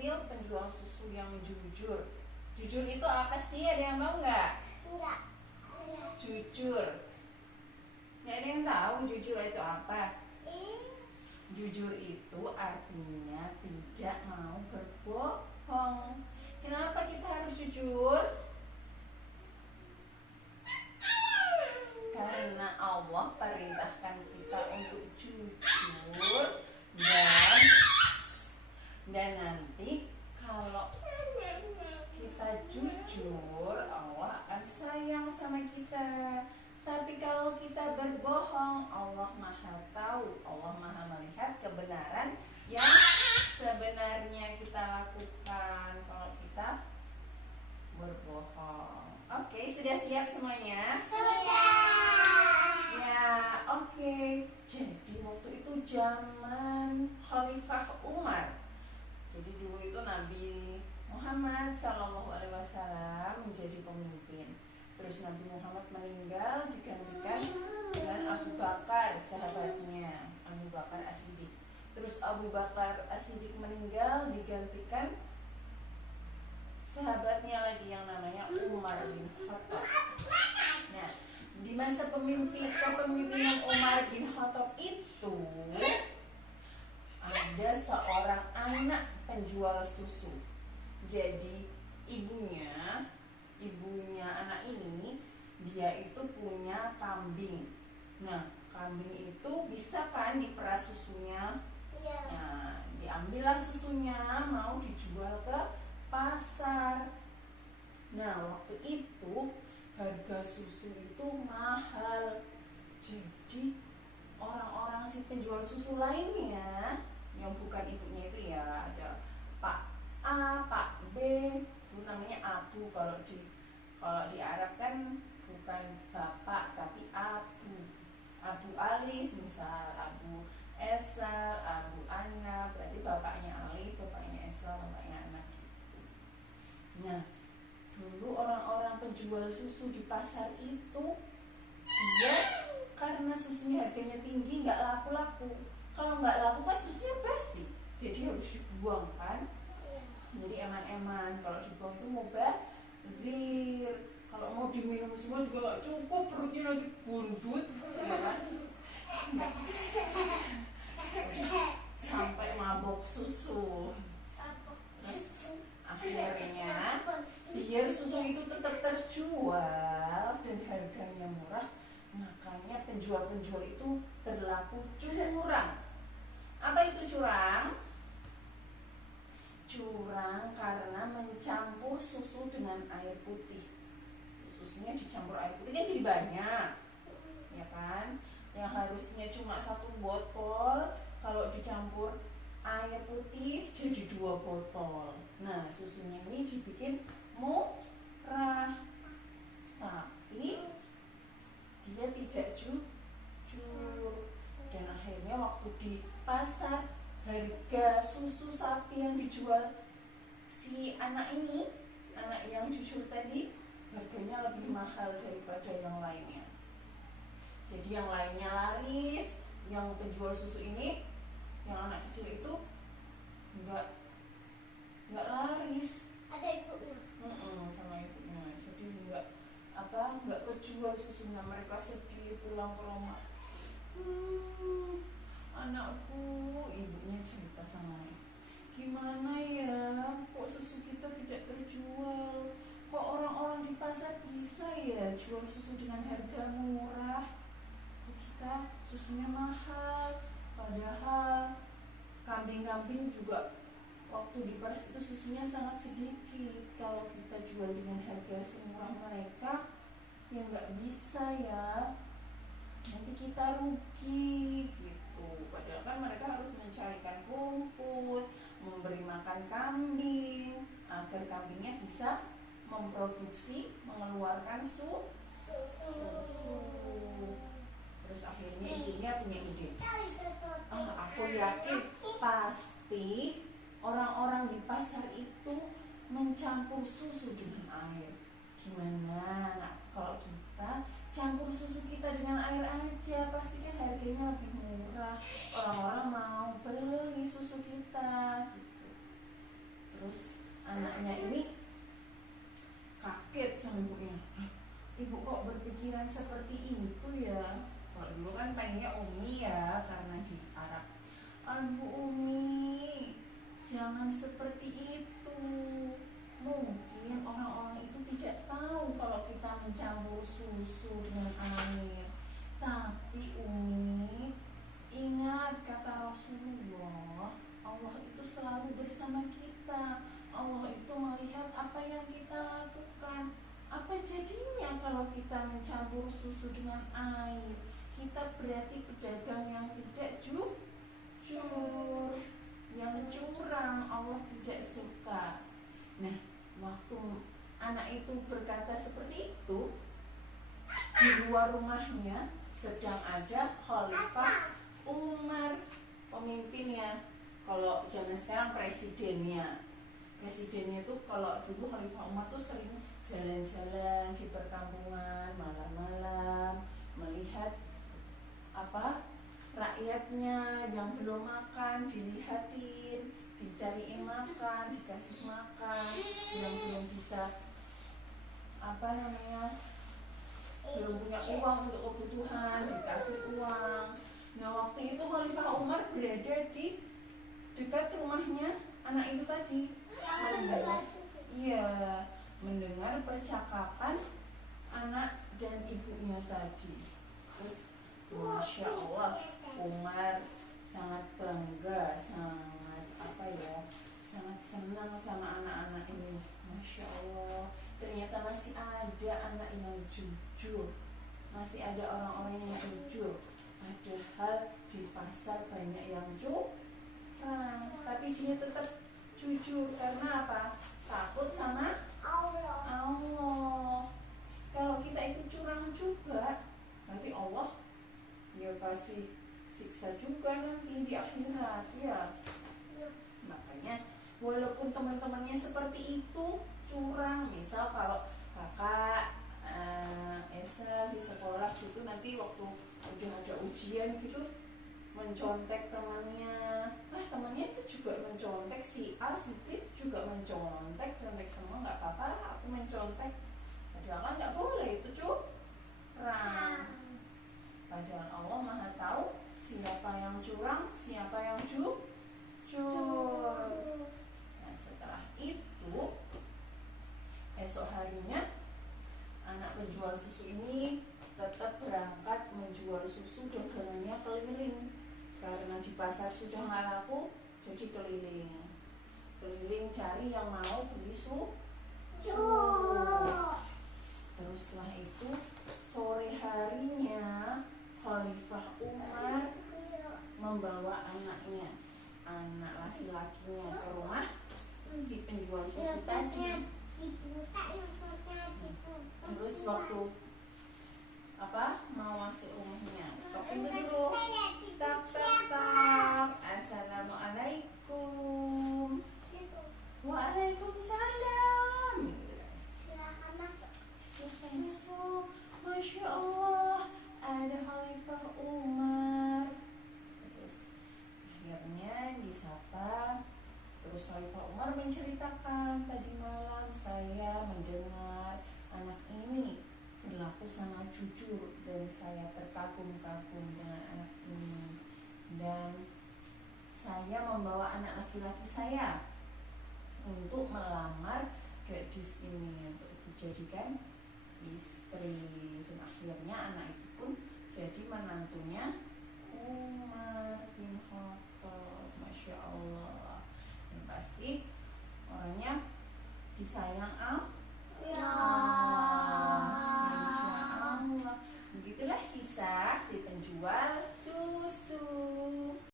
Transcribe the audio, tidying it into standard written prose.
kecil penjual susu yang jujur. Jujur itu apa sih? Ada yang tahu nggak? Enggak. Jujur. Nggak ada yang tahu jujur itu apa? Jujur itu artinya tidak mau berbohong. Kenapa kita harus jujur? Karena Allah perintahkan kita untuk jujur dan nanti kalau kita jujur Allah akan sayang sama kita. Tapi kalau kita berbohong, Allah Maha tahu, Allah Maha melihat kebenaran yang sebenarnya kita lakukan kalau kita berbohong. Oke, sudah siap semuanya? Sudah. Ya, oke. Jadi waktu itu zaman Khalifah Umar. Jadi dulu itu Nabi Muhammad SAW menjadi pemimpin. Terus Nabi Muhammad meninggal digantikan dengan Abu Bakar, sahabatnya, Abu Bakar As-Siddiq. Terus Abu Bakar As-Siddiq meninggal digantikan sahabatnya lagi yang namanya Umar bin Khattab. Nah, di masa kepemimpinan Umar bin Khattab itu ada seorang anak penjual susu. Jadi ibunya anak ini dia itu punya kambing. Nah, kambing itu bisa kan diperas susunya. Iya. Nah, diambillah susunya mau dijual ke pasar. Nah, waktu itu harga susu itu mahal. Jadi orang-orang si penjual susu lainnya yang bukan ibunya itu ya ada Pak A, Pak B, itu namanya Abu. Kalau di Arab kan bukan bapak tapi Abu. Abu Alif misal, Abu Esa, Abu Ana, berarti bapaknya Alif, bapaknya Esa, bapaknya Anak gitu. Nah, dulu orang-orang penjual susu di pasar itu dia karena susunya harganya tinggi nggak laku-laku. Kalau nggak laku kan susunya basi, jadi harus dibuang kan. Jadi eman-eman kalau dibuang itu mubazir. Kalau mau diminum semua juga nggak cukup, perutnya nanti bundut, ya kan? Sampai mabok susu. Terus akhirnya biar susu itu tetap terjual dan harganya murah, makanya penjual-penjual itu terlaku curang. Apa itu curang? Curang karena mencampur susu dengan air putih. Susunya dicampur air putih kan jadi banyak, ya kan? Yang harusnya cuma 1 botol, kalau dicampur air putih jadi 2 botol. Nah, susunya ini dibikin murah, tapi dia tidak jujur. Dan akhirnya waktu di pasar, harga susu sapi yang dijual si anak yang jujur tadi, harganya lebih mahal daripada yang lainnya. Jadi yang lainnya laris, yang penjual susu ini, yang anak kecil itu enggak laris. Ada ibunya. Sama ibunya. Jadi enggak kejual susunya. Mereka sedih pulang ke rumah. Anakku, ibunya cerita sama saya. Gimana ya, kok susu kita tidak terjual? Kok orang-orang di pasar bisa ya jual susu dengan harga murah? Kok kita susunya mahal? Padahal kambing-kambing juga waktu diperas itu susunya sangat sedikit. Kalau kita jual dengan harga semurah mereka, ya nggak bisa ya. Nanti kita rugi gitu. Padahal kan mereka harus mencarikan rumput, memberi makan kambing agar kambingnya bisa memproduksi, mengeluarkan susu. Terus akhirnya ibunya punya ide. Aku yakin pasti orang-orang di pasar itu mencampur susu dengan air. Gimana kalau kita campur susu kita dengan air aja, pastinya harganya lebih murah, orang-orang mau beli susu kita gitu. pemikiran seperti itu ya. Kalau dulu kan pengennya Umi ya, karena di Arab. Aduh Umi, jangan seperti itu. Mungkin orang-orang itu tidak tahu kalau kita mencampur susu dengan air. Tapi Umi, ingat kata Rasulullah, Allah itu selalu bersama kita. Allah itu melihat apa yang kita lakukan. Apa jadinya kalau kita mencampur susu dengan air? Kita berarti pedagang yang tidak jujur, yang curang. Allah tidak suka. Nah, waktu anak itu berkata seperti itu, di luar rumahnya sedang ada Khalifah Umar, pemimpinnya. Kalau zaman sekarang presidennya. Presidennya itu kalau dulu Khalifah Umar tuh sering jalan-jalan di perkampungan malam-malam, melihat rakyatnya yang belum makan, dilihatin, dicariin makan, dikasih makan, yang belum bisa belum punya uang untuk kebutuhan, dikasih uang. Nah, waktu itu Khalifah Umar berada di dekat rumahnya anak itu tadi, mendengar percakapan anak dan ibunya tadi. Terus Masya Allah, Umar sangat bangga, sangat senang sama anak-anak ini. Masya Allah, ternyata masih ada anak yang jujur, masih ada orang-orang yang jujur. Padahal di pasar banyak yang curang, tapi dia tetap jujur. Karena apa? Takut sama Allah. Kalau kita ikut curang juga, nanti Allah ya kasih siksa juga nanti di akhirat ya. Makanya walaupun teman-temannya seperti itu curang, misal kalau kakak Esa di sekolah gitu, nanti waktu udah ada ujian gitu mencontek temannya, temannya itu juga mencontek, si A, si B juga mencontek, contek semua, nggak apa-apa aku mencontek. Padahal kan nggak boleh itu curang. Padahal Allah Maha tahu siapa yang curang, siapa yang jujur. Nah, setelah itu esok harinya anak penjual susu ini tetap berangkat menjual susu, dagangannya keliling. Karena di pasar sudah nggak laku, jadi keliling cari yang mau beli susu. Terus setelah itu sore harinya Khalifah Umar membawa anaknya, anak laki-lakinya ke rumah si penjual susu tadi. Terus waktu mau masuk rumahnya, ketok pintu dulu, tak tak tak, assalamualaikum. Waalaikumsalam. Silakan masuk. Masya Allah, ada Khalifah Umar. Terus akhirnya disapa. Terus Khalifah Umar menceritakan, tadi malam saya mendengar anak ini berlaku sangat jujur dan saya terkagum-kagum dengan anak ini, dan saya membawa anak laki-laki saya untuk melamar gadis ini untuk dijadikan istri. Dan akhirnya anak itu pun jadi menantunya Umar bin Khattab. Masya Allah.